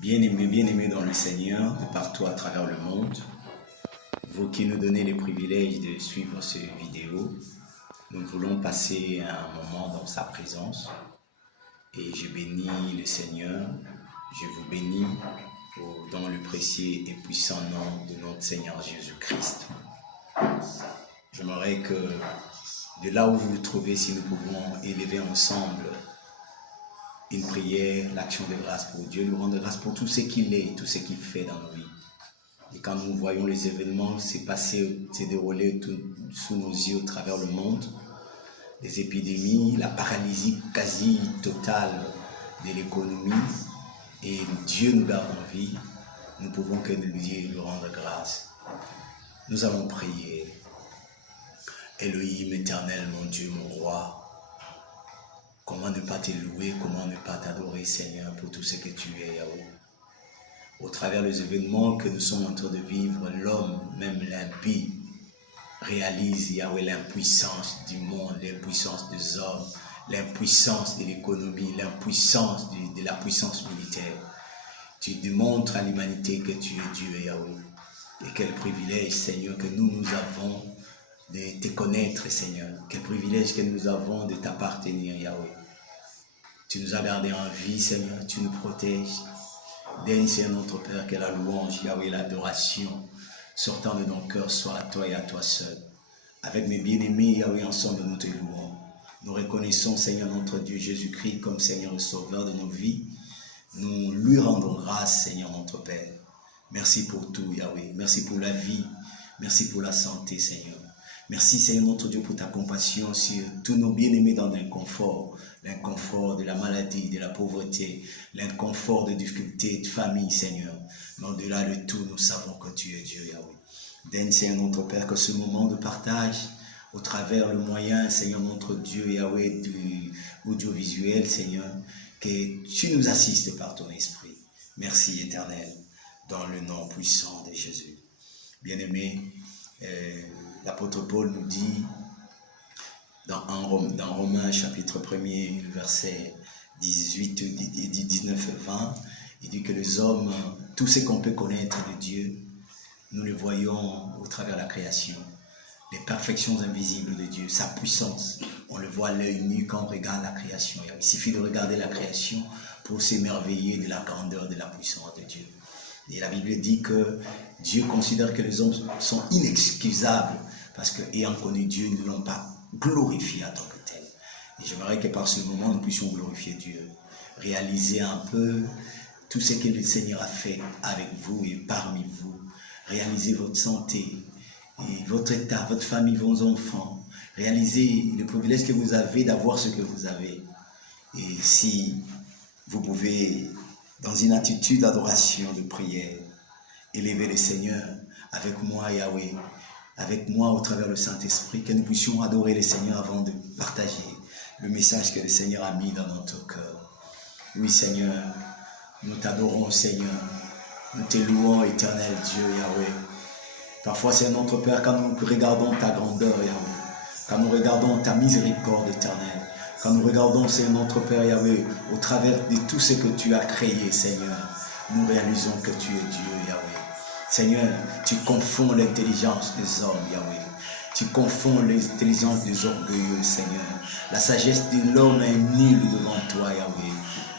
Bien-aimés dans le Seigneur, de partout à travers le monde, vous qui nous donnez les privilèges de suivre cette vidéo, nous voulons passer un moment dans sa présence et je bénis le Seigneur, je vous bénis dans le précieux et puissant nom de notre Seigneur Jésus-Christ. J'aimerais que de là où vous vous trouvez, si nous pouvons élever ensemble une prière, l'action de grâce pour Dieu, nous rendre grâce pour tout ce qu'il est, tout ce qu'il fait dans nos vies. Et quand nous voyons les événements se dérouler sous nos yeux au travers le monde, les épidémies, la paralysie quasi totale de l'économie, et Dieu nous garde en vie, nous pouvons que lui rendre grâce. Nous allons prier. Elohim éternel, mon Dieu, mon roi, comment ne pas te louer, comment ne pas t'adorer, Seigneur, pour tout ce que tu es, Yahweh. Au travers des événements que nous sommes en train de vivre, l'homme, même l'impie, réalise, Yahweh, l'impuissance du monde, l'impuissance des hommes, l'impuissance de l'économie, l'impuissance de la puissance militaire. Tu démontres à l'humanité que tu es Dieu, Yahweh. Et quel privilège, Seigneur, que nous avons de te connaître, Seigneur. Quel privilège que nous avons de t'appartenir, Yahweh. Tu nous as gardés en vie, Seigneur. Tu nous protèges. Daigne, Seigneur, notre Père, que la louange, Yahweh, l'adoration, sortant de nos cœurs, soit à toi et à toi seul. Avec mes bien-aimés, Yahweh, ensemble, nous te louons. Nous reconnaissons, Seigneur, notre Dieu Jésus-Christ, comme Seigneur et Sauveur de nos vies. Nous lui rendons grâce, Seigneur, notre Père. Merci pour tout, Yahweh. Merci pour la vie. Merci pour la santé, Seigneur. Merci, Seigneur, notre Dieu, pour ta compassion sur tous nos bien-aimés dans l'inconfort de la maladie, de la pauvreté, l'inconfort de difficultés de famille, Seigneur. Mais au-delà de tout, nous savons que tu es Dieu, Yahweh. Daigne, Seigneur, notre Père, que ce moment de partage, au travers le moyen, Seigneur, notre Dieu, Yahweh, du audiovisuel, Seigneur, que tu nous assistes par ton esprit. Merci, Éternel, dans le nom puissant de Jésus. Bien-aimés, l'apôtre Paul nous dit dans Romains chapitre 1er, verset 18, 19 et 20, il dit que les hommes, tout ce qu'on peut connaître de Dieu, nous le voyons au travers de la création. Les perfections invisibles de Dieu, sa puissance, on le voit à l'œil nu quand on regarde la création. Il suffit de regarder la création pour s'émerveiller de la grandeur, de la puissance de Dieu. Et la Bible dit que Dieu considère que les hommes sont inexcusables parce que, ayant connu Dieu, ils ne l'ont pas glorifié en tant que tel. Et j'aimerais que par ce moment, nous puissions glorifier Dieu, réaliser un peu tout ce que le Seigneur a fait avec vous et parmi vous. Réaliser votre santé, et votre état, votre famille, vos enfants. Réaliser le privilège que vous avez d'avoir ce que vous avez. Et si vous pouvez, dans une attitude d'adoration, de prière, élever le Seigneur avec moi, Yahweh, avec moi au travers du Saint-Esprit, que nous puissions adorer le Seigneur avant de partager le message que le Seigneur a mis dans notre cœur. Oui, Seigneur, nous t'adorons, Seigneur. Nous te louons, éternel Dieu, Yahweh. Parfois, c'est notre Père, quand nous regardons ta grandeur, Yahweh, quand nous regardons ta miséricorde éternelle, quand nous regardons, Seigneur, notre Père, Yahweh, au travers de tout ce que tu as créé, Seigneur, nous réalisons que tu es Dieu, Yahweh. Seigneur, tu confonds l'intelligence des hommes, Yahweh. Tu confonds l'intelligence des orgueilleux, Seigneur. La sagesse de l'homme est nulle devant toi, Yahweh.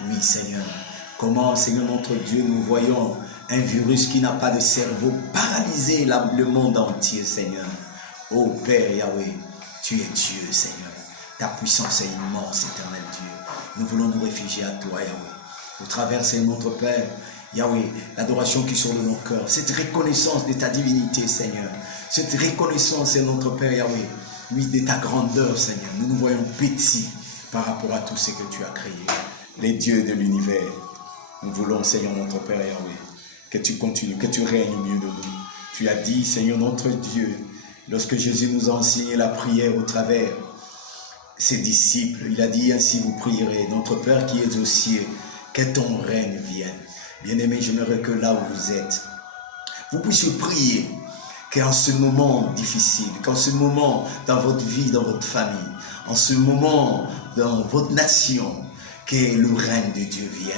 Oui, Seigneur. Comment, Seigneur, notre Dieu, nous voyons un virus qui n'a pas de cerveau paralyser le monde entier, Seigneur. Oh Père Yahweh, tu es Dieu, Seigneur. Ta puissance est immense, éternel Dieu. Nous voulons nous réfugier à toi, Yahweh. Au travers, Seigneur, notre Père, Yahweh, l'adoration qui sort de nos cœurs, cette reconnaissance de ta divinité, Seigneur. Cette reconnaissance, c'est notre Père Yahweh, oui, de ta grandeur, Seigneur. Nous nous voyons petits par rapport à tout ce que tu as créé. Les dieux de l'univers. Nous voulons, Seigneur, notre Père Yahweh, que tu continues, que tu règnes au milieu de nous. Tu as dit, Seigneur, notre Dieu, lorsque Jésus nous a enseigné la prière au travers ses disciples, il a dit, ainsi vous prierez, notre Père qui est aux cieux, que ton règne vienne. Bien-aimés, j'aimerais que là où vous êtes, vous puissiez prier, qu'en ce moment difficile, qu'en ce moment dans votre vie, dans votre famille, en ce moment dans votre nation, que le règne de Dieu vienne.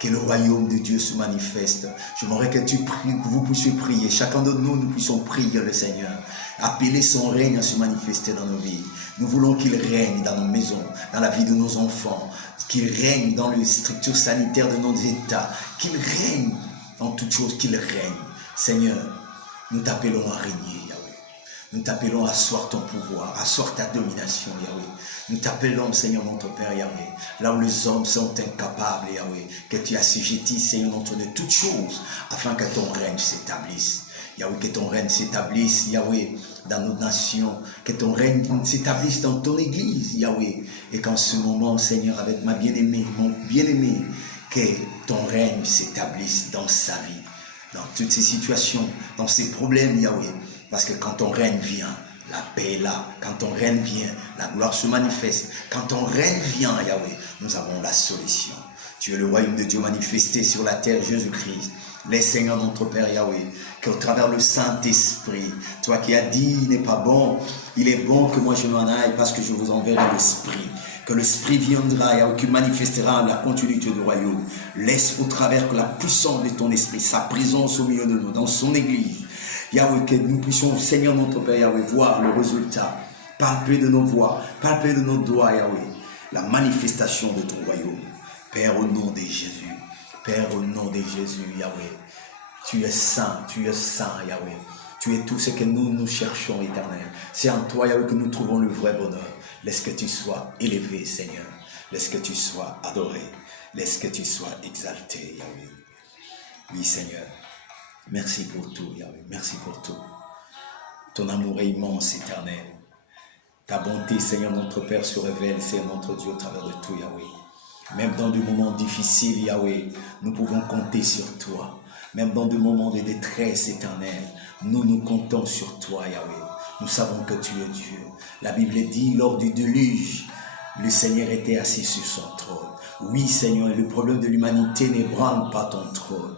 Que le royaume de Dieu se manifeste. J'aimerais que tu pries, que vous puissiez prier. Chacun de nous, nous puissions prier le Seigneur. Appeler son règne à se manifester dans nos vies. Nous voulons qu'il règne dans nos maisons, dans la vie de nos enfants. Qu'il règne dans les structures sanitaires de nos États. Qu'il règne dans toutes choses, qu'il règne. Seigneur, nous t'appelons à régner, Yahweh. Nous t'appelons à asseoir ton pouvoir, à asseoir ta domination, Yahweh. Nous t'appelons, Seigneur, notre Père, Yahweh. Là où les hommes sont incapables, Yahweh, que tu assujettis, Seigneur, notre de toutes choses, afin que ton règne s'établisse. Yahweh, que ton règne s'établisse, Yahweh, dans nos nations, que ton règne s'établisse dans ton église, Yahweh. Et qu'en ce moment, Seigneur, avec ma bien-aimée, mon bien-aimé, que ton règne s'établisse dans sa vie, dans toutes ces situations, dans ces problèmes, Yahweh. Parce que quand ton règne vient, la paix est là. Quand ton règne vient, la gloire se manifeste. Quand ton règne vient, Yahweh, nous avons la solution. Tu es le royaume de Dieu manifesté sur la terre, Jésus-Christ. Laisse, Seigneur, notre Père Yahweh, qu'au travers le Saint-Esprit, toi qui as dit, il n'est pas bon, il est bon que moi je m'en aille parce que je vous enverrai l'Esprit. Que l'Esprit viendra, Yahweh, qui manifestera la continuité du royaume. Laisse au travers que la puissance de ton Esprit, sa présence au milieu de nous, dans son Église, Yahweh, que nous puissions, Seigneur notre Père Yahweh, voir le résultat, palper de nos voix, palper de nos doigts, Yahweh, la manifestation de ton royaume. Père, au nom de Jésus, Père, au nom de Jésus, Yahweh, tu es saint, Yahweh. Tu es tout ce que nous cherchons, Éternel. C'est en toi, Yahweh, que nous trouvons le vrai bonheur. Laisse que tu sois élevé, Seigneur. Laisse que tu sois adoré. Laisse que tu sois exalté, Yahweh. Oui, Seigneur. Merci pour tout, Yahweh. Merci pour tout. Ton amour est immense, Éternel. Ta bonté, Seigneur, notre Père, se révèle, Seigneur, notre Dieu, au travers de tout, Yahweh. Même dans des moments difficiles, Yahweh, nous pouvons compter sur toi. Même dans des moments de détresse éternelle, nous comptons sur toi, Yahweh. Nous savons que tu es Dieu. La Bible dit, lors du déluge, le Seigneur était assis sur son trône. Oui, Seigneur, le problème de l'humanité n'ébranle pas ton trône.